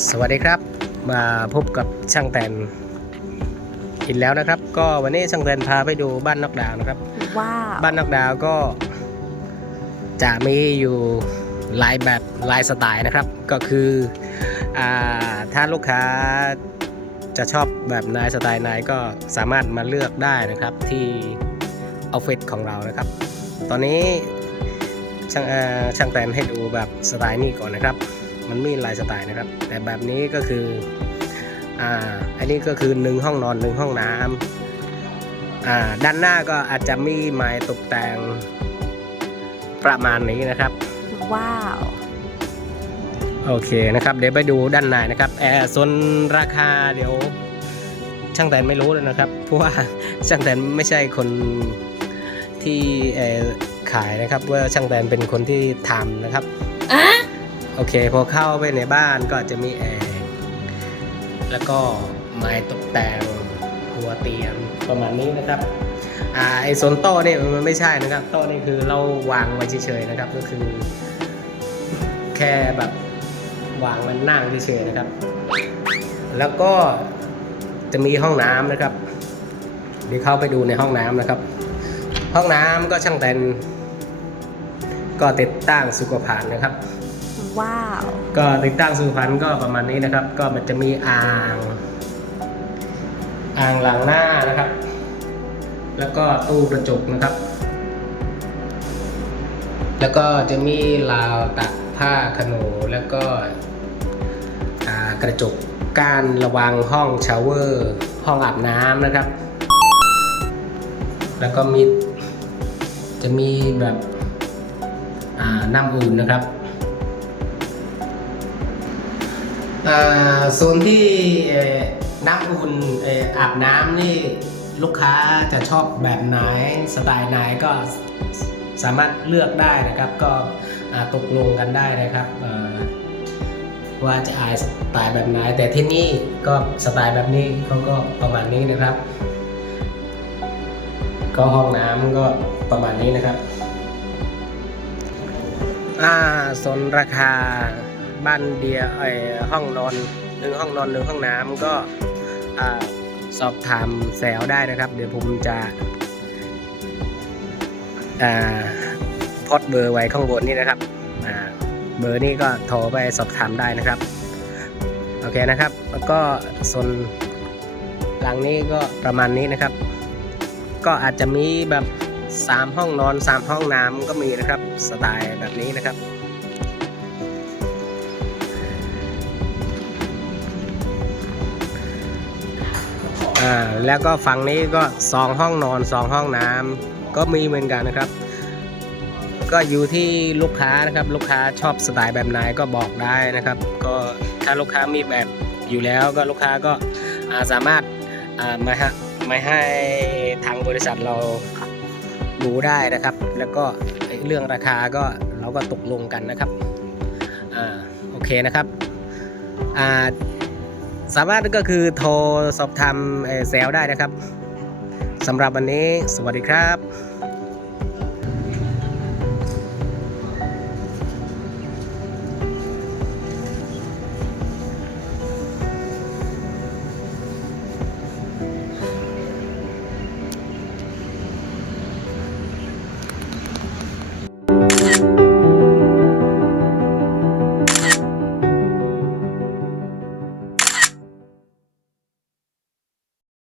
สวัสดีครับ มาพบกับช่างแตนอีกแล้วนะครับ ก็วันนี้ช่างแตนพาไปดูบ้านนอกดาวนะครับ ว้าว บ้านนอกดาวก็ จะมีอยู่หลายแบบหลายสไตล์นะครับ ก็คืออาถ้าลูกค้าจะชอบแบบไหนสไตล์ไหนก็สามารถมาเลือกได้นะครับที่ออฟฟิศของเรานะครับ ตอนนี้ช่างเอ่อช่างแตนให้ดูแบบสไตล์นี้ก่อนนะครับ มันมีหลายสไตล์นะครับ แต่แบบนี้ก็คืออ่าอันนี้ก็คือหนึ่งห้องนอนหนึ่งห้องน้ำอ่าด้านหน้าก็อาจจะมีไม้ตกแต่งประมาณนี้นะครับ ว้าว โอเคนะครับ เดี๋ยวไปดูด้านในนะครับแอร์ส่วนราคาเดี๋ยวช่างแตนไม่รู้เลยนะครับ เพราะว่าช่างแตนไม่ใช่คนที่เอ่อขายนะครับ ว่าช่างแตนเป็นคนที่ทำนะครับอะ โอเค พอเข้าไปในบ้านก็จะมีแอร์แล้วก็ไม้ตกแต่งหัวเตียงประมาณนี้นะครับอ่าไอ้โซนโต๊ะนี่มันไม่ใช่นะครับโต๊ะนี่คือเราวางไว้เฉยๆนะครับ ก็คือ แค่แบบวางมันนั่งเฉยๆนะครับ แล้วก็จะมีห้องน้ำนะครับเดี๋ยวเข้าไปดูในห้องน้ำนะครับ ห้องน้ำก็ช่างแต่นก็ติดตั้งสุขภัณฑ์นะครับ ว้าว ก็ติดตั้งสุขภัณก็ประมาณนี้นะครับ ก็มันจะมีอ่าง อ่างหลังหน้านะครับ แล้วก็ตู้กระจกนะครับ แล้วก็จะมีราวตักผ้าขนหนูแล้วก็กระจกการระวังห้องชาวเวอร์ห้องอาบน้ำนะครับ แล้วก็มีจะมีแบบน้ำอุ่นนะครับ โซนที่น้ำอุ่นอาบน้ำนี่ลูกค้าจะชอบแบบไหนสไตล์ไหนก็สามารถเลือกได้นะครับ ก็ตกลงกันได้นะครับว่าจะอายสไตล์แบบไหน แต่ที่นี่ก็สไตล์แบบนี้เขาก็ประมาณนี้นะครับ ก็ห้องน้ำก็ประมาณนี้นะครับ อ่าส่วนราคา บ้านเดียวไอห้องนอนหนึ่งห้องนอนหนึ่งห้องน้ำก็อสอบถามแซวได้นะครับ เดี๋ยวผมจะอ่าพอดเบอร์ไว้ข้างบนนี่นะครับเบอร์นี้ก็โทรไปสอบถามได้นะครับ โอเคนะครับ แล้วก็ส่วนหลังนี้ก็ประมาณนี้นะครับ ก็อาจจะมีแบบ 3 ห้องนอน 3 ห้องน้ำก็มีนะครับ สไตล์แบบนี้นะครับ อ่าแล้วก็ฝั่งนี้ก็2ห้องนอน2ห้องน้ำก็มีเหมือนกันนะครับ ก็อยู่ที่ลูกค้านะครับ ลูกค้าชอบสไตล์แบบไหนก็บอกได้นะครับ ก็ถ้าลูกค้ามีแบบอยู่แล้วก็ลูกค้าก็สามารถมาฮะมาให้ทางบริษัทเราดูได้นะครับ แล้วก็เรื่องราคาก็เราก็ตกลงกันนะครับ อ่า โอเคนะครับ อ่า สามารถก็คือโทรสอบถามเซลได้นะครับสำหรับวันนี้สวัสดีครับ